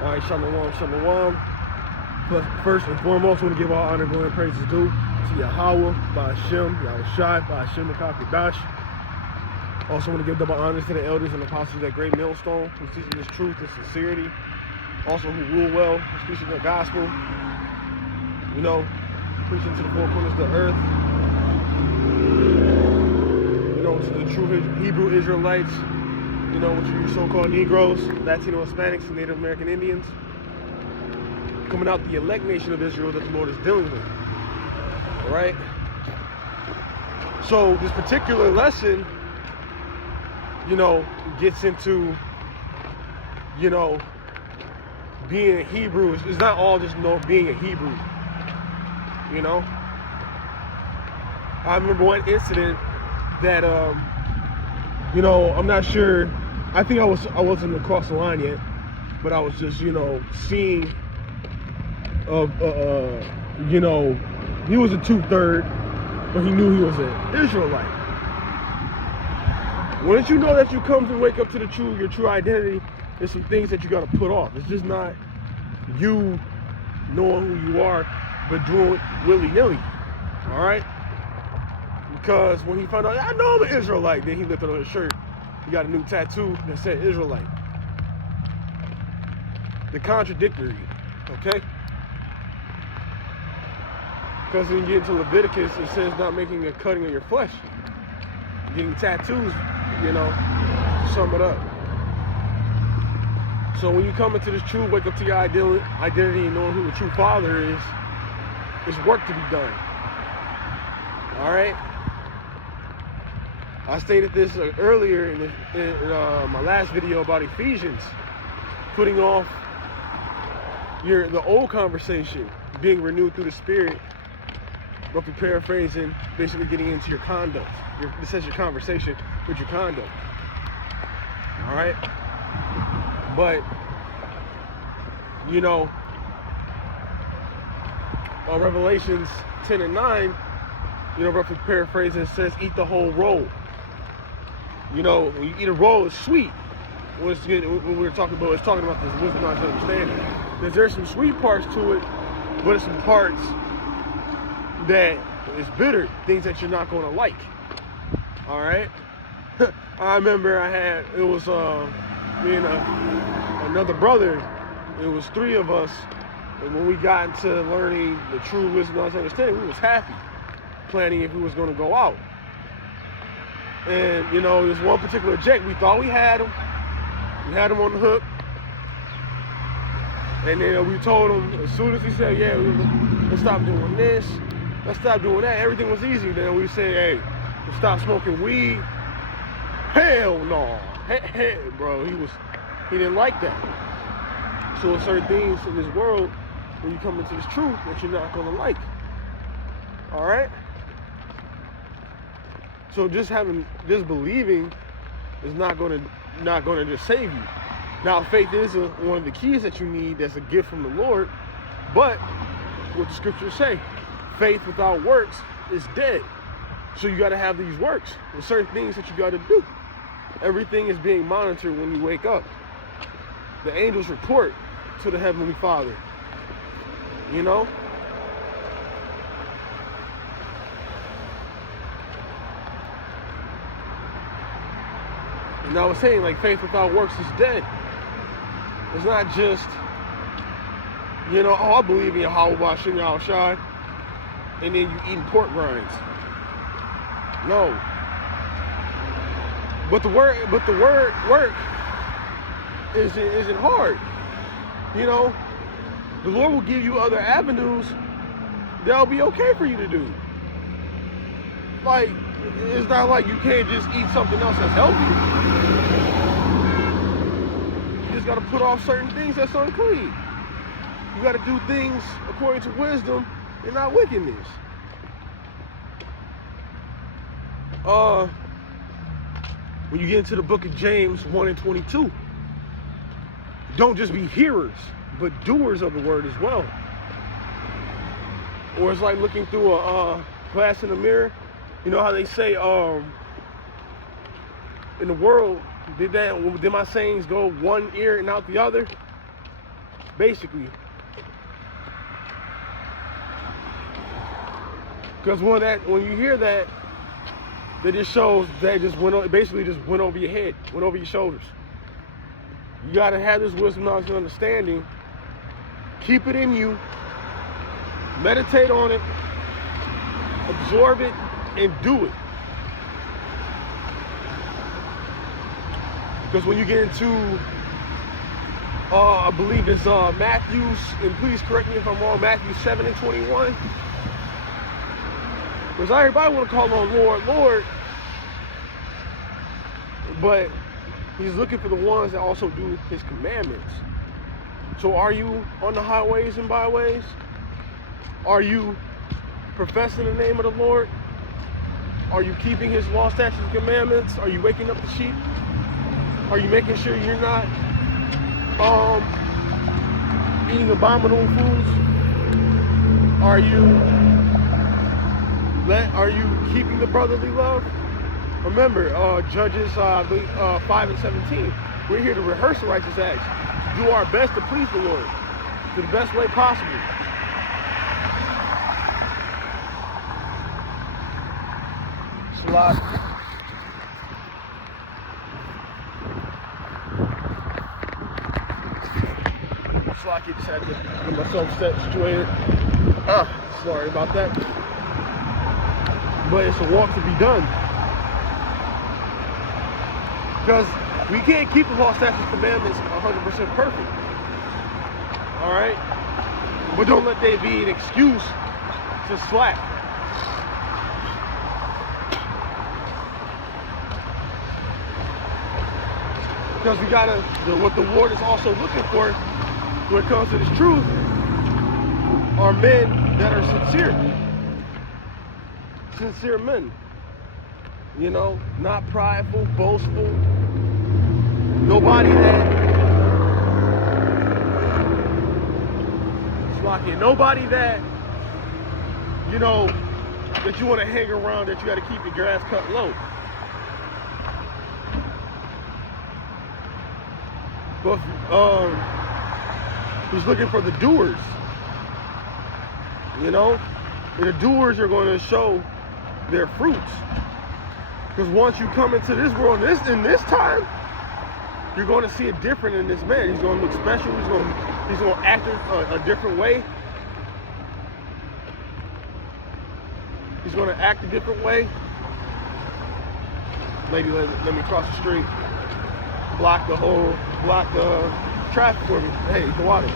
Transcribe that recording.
All right, shalom, shalom. But first and foremost, I want to give all honor, glory, and praises due to Yahweh, by Hashem, Yahushai, by Hashem, Dash. Also want to give double honors to the elders and apostles of that great millstone who's teaching this truth and sincerity. Also who rule well, who's preaching the gospel. You know, preaching to the four corners of the earth. You know, to the true Hebrew Israelites. You know, which are your so-called Negroes, Latino Hispanics, and Native American Indians. Coming out the elect nation of Israel that the Lord is dealing with. All right? So this particular lesson, you know, gets into, you know, being a Hebrew. It's not all just being a Hebrew. You know? I remember one incident that, you know, I'm not sure. I think I wasn't across the line yet, but I was just, you know, seeing you know, he was a 2/3, but he knew he was an Israelite. Once you know that you come to wake up to your true identity, there's some things that you got to put off. It's just not you knowing who you are, but doing it willy-nilly. All right? Because when he found out, I know I'm an Israelite, then he lifted up his shirt. He got a new tattoo that said Israelite. The contradictory, okay? Because when you get into Leviticus, it says not making a cutting of your flesh. Getting tattoos, you know, sum it up. So when you come into this truth, wake up to your identity and knowing who the true Father is, there's work to be done. All right? I stated this earlier in my last video about Ephesians, putting off the old conversation, being renewed through the Spirit, roughly paraphrasing, basically getting into your conduct. This is your conversation with your conduct. All right? But, you know, Revelations 10 and 9, you know, roughly paraphrasing, says eat the whole roll. You know, when you eat a roll, it's sweet. What we're talking about is talking about this wisdom, knowledge, and understanding. There's some sweet parts to it, but it's some parts that is bitter, things that you're not going to like. All right? I remember it was me and another brother. It was 3 of us, and when we got into learning the true wisdom, knowledge, and understanding, we was happy, planning if we was going to go out. And, you know, there's one particular Jake, we thought we had him. We had him on the hook. And then we told him, as soon as he said, yeah, let's stop doing this, let's stop doing that, everything was easy. Then we said, hey, let's stop smoking weed. Hell no. Hey, bro, he didn't like that. So there's certain things in this world, when you come into this truth, that you're not gonna like. All right? So just believing is not gonna just save you. Now, faith is one of the keys that you need. That's a gift from the Lord. But what the scriptures say, faith without works is dead. So you got to have these works. There's certain things that you got to do. Everything is being monitored when you wake up. The angels report to the Heavenly Father. You know? And I was saying, like, faith without works is dead. It's not just, you know, oh, I believe in Yahweh, Hashem, Yahushai, and then you eating pork rinds. No. But the word work isn't hard. You know, the Lord will give you other avenues that'll be okay for you to do. Like, it's not like you can't just eat something else that's healthy. You just got to put off certain things that's unclean. You got to do things according to wisdom and not wickedness. When you get into the book of James 1 and 22, don't just be hearers, but doers of the word as well. Or it's like looking through a glass in a mirror. You know how they say, in the world, did my sayings go one ear and out the other? basically. Because when you hear that, that just shows that basically just went over your head, went over your shoulders. You got to have this wisdom, knowledge, and understanding. Keep it in you. Meditate on it. Absorb it and do it. Because when you get into, I believe it's Matthew's, and please correct me if I'm wrong, Matthew 7:21. Because everybody want to call on Lord, Lord, but he's looking for the ones that also do his commandments. So are you on the highways and byways? Are you professing the name of the Lord? Are you keeping his law, statutes, and commandments? Are you waking up the sheep? Are you making sure you're not eating abominable foods? Are you keeping the brotherly love? Remember, Judges 5:17. We're here to rehearse the righteous acts, to do our best to please the Lord, to the best way possible. It's a lot. It's like I just had to get myself situated. Sorry about that. But it's a walk to be done. Because we can't keep the law, statutes, commandments 100% perfect. Alright? But don't let that be an excuse to slack. Because we gotta, what the Lord is also looking for when it comes to this truth are men that are sincere. Sincere men. You know, not prideful, boastful. Nobody that nobody that, you know, that you want to hang around, that you got to keep your grass cut low. But who's looking for the doers? You know, and the doers are going to show their fruits. Because once you come into this world, in this time, you're going to see it different in this man. He's going to look special. He's going to act a different way. He's going to act a different way. Lady, let me cross the street. Block the traffic for me. Hey, the water.